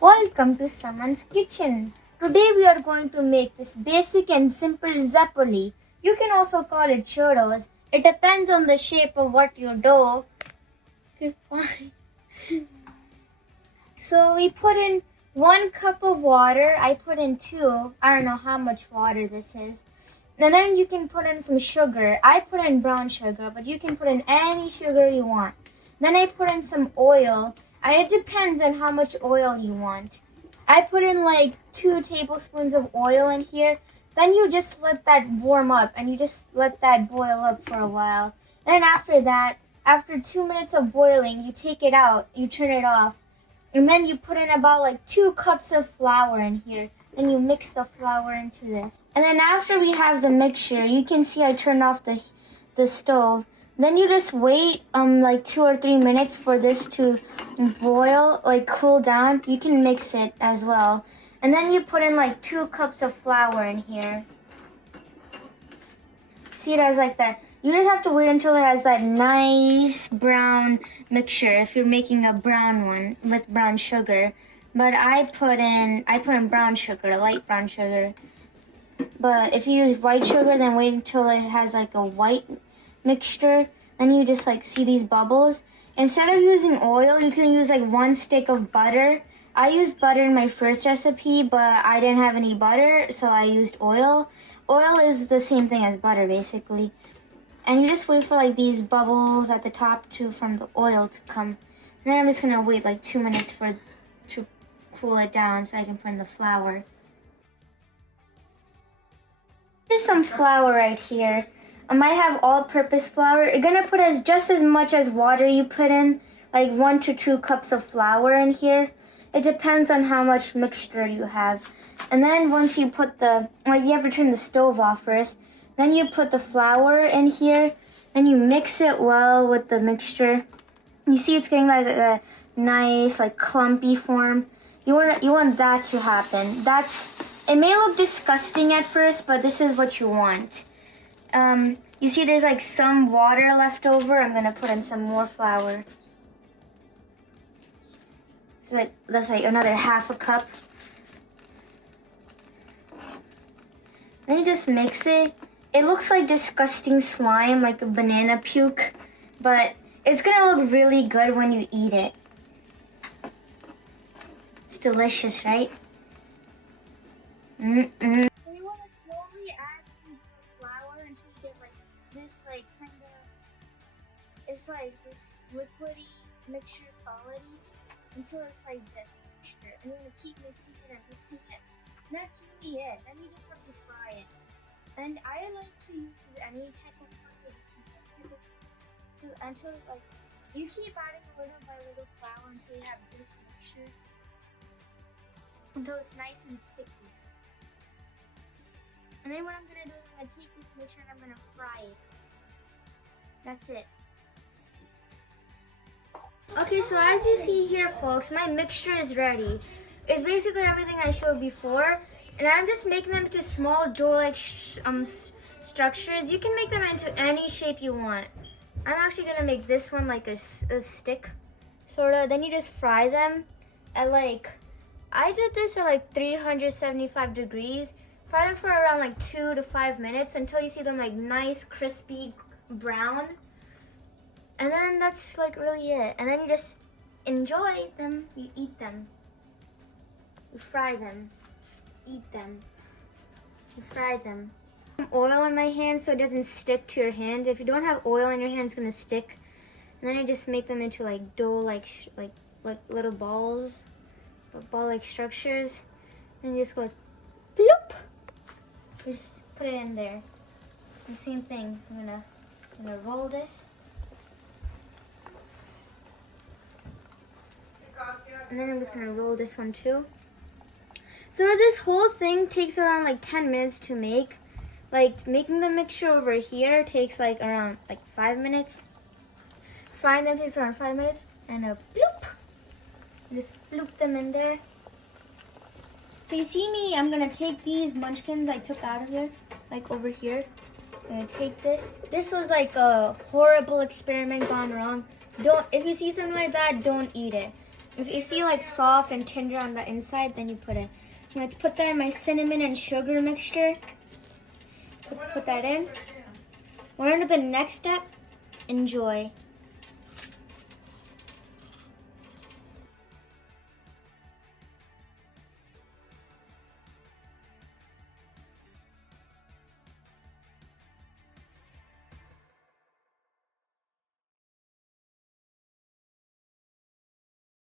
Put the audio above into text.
Welcome to someone's kitchen. Today we are going to make this basic and simple Zeppole. You can also call it churros. It depends on the shape of what you do. So we put in 1 cup of water. I put in 2. I don't know how much water this is. And then you can put in some sugar. I put in brown sugar, but you can put in any sugar you want. Then I put in some oil. It depends on how much oil you want. I put in like 2 tablespoons of oil in here. Then you just let that warm up and you just let that boil up for a while. Then after that, after 2 minutes of boiling, you take it out, you turn it off. And then you put in about like 2 cups of flour in here. Then you mix the flour into this. And then after we have the mixture, you can see I turned off the stove. Then you just wait like 2 or 3 minutes for this to boil, like cool down. You can mix it as well. And then you put in like 2 cups of flour in here. See, it has like that. You just have to wait until it has that nice brown mixture if you're making a brown one with brown sugar. But I put in brown sugar, light brown sugar. But if you use white sugar, then wait until it has like a white mixture. Then you just like see these bubbles. Instead of using oil, you can use like 1 stick of butter. I used butter in my first recipe, but I didn't have any butter, so I used oil. Oil is the same thing as butter, basically. And you just wait for like these bubbles at the top from the oil to come. And then I'm just gonna wait like 2 minutes to cool it down so I can put in the flour. This is some flour right here. I have all-purpose flour. You're gonna put just as much as water you put in, like 1 to 2 cups of flour in here. It depends on how much mixture you have. And then once you put you have to turn the stove off first. Then you put the flour in here, and you mix it well with the mixture. You see it's getting like a nice, like clumpy form. You want that to happen. It may look disgusting at first, but this is what you want. You see there's like some water left over. I'm gonna put in some more flour. So that's like another ½ cup. Then you just mix it. It looks like disgusting slime, like a banana puke, but it's gonna look really good when you eat it. It's delicious, right? So you want to slowly add the flour until you get like this, like kind of, it's like this liquidy mixture, solidy, until it's like this mixture. And you're gonna keep mixing it and mixing it. And that's really it. Then you just have to fry it. And I like to use any type of flour until like you keep adding little by little flour until you have this mixture, until it's nice and sticky. And then what I'm gonna do is I'm gonna take this mixture and I'm gonna fry it. That's it. Okay, so as you see here, folks, my mixture is ready. It's basically everything I showed before. And I'm just making them into small dough-like structures. You can make them into any shape you want. I'm actually gonna make this one like a stick, sort of. Then you just fry them at I did this at like 375 degrees. Fry them for around like 2 to 5 minutes until you see them like nice, crispy brown. And then that's like really it. And then you just enjoy them, you eat them. You fry them. Eat them. You fry them. Oil on my hand so it doesn't stick to your hand. If you don't have oil in your hand, it's gonna stick. And then I just make them into like dough, like little balls, ball-like structures. And you just go like, bloop. Just put it in there. The same thing. I'm gonna roll this. And then I'm just gonna roll this one too. So this whole thing takes around like 10 minutes to make. Like making the mixture over here takes like around 5 minutes. Frying them takes around 5 minutes. And bloop! Just bloop them in there. So you see me, I'm gonna take these munchkins I took out of here, like over here. I'm gonna take this. This was like a horrible experiment gone wrong. If you see something like that, don't eat it. If you see like soft and tender on the inside, then you put it. I'm going to put that in my cinnamon and sugar mixture. Put that in. We're on to the next step. Enjoy.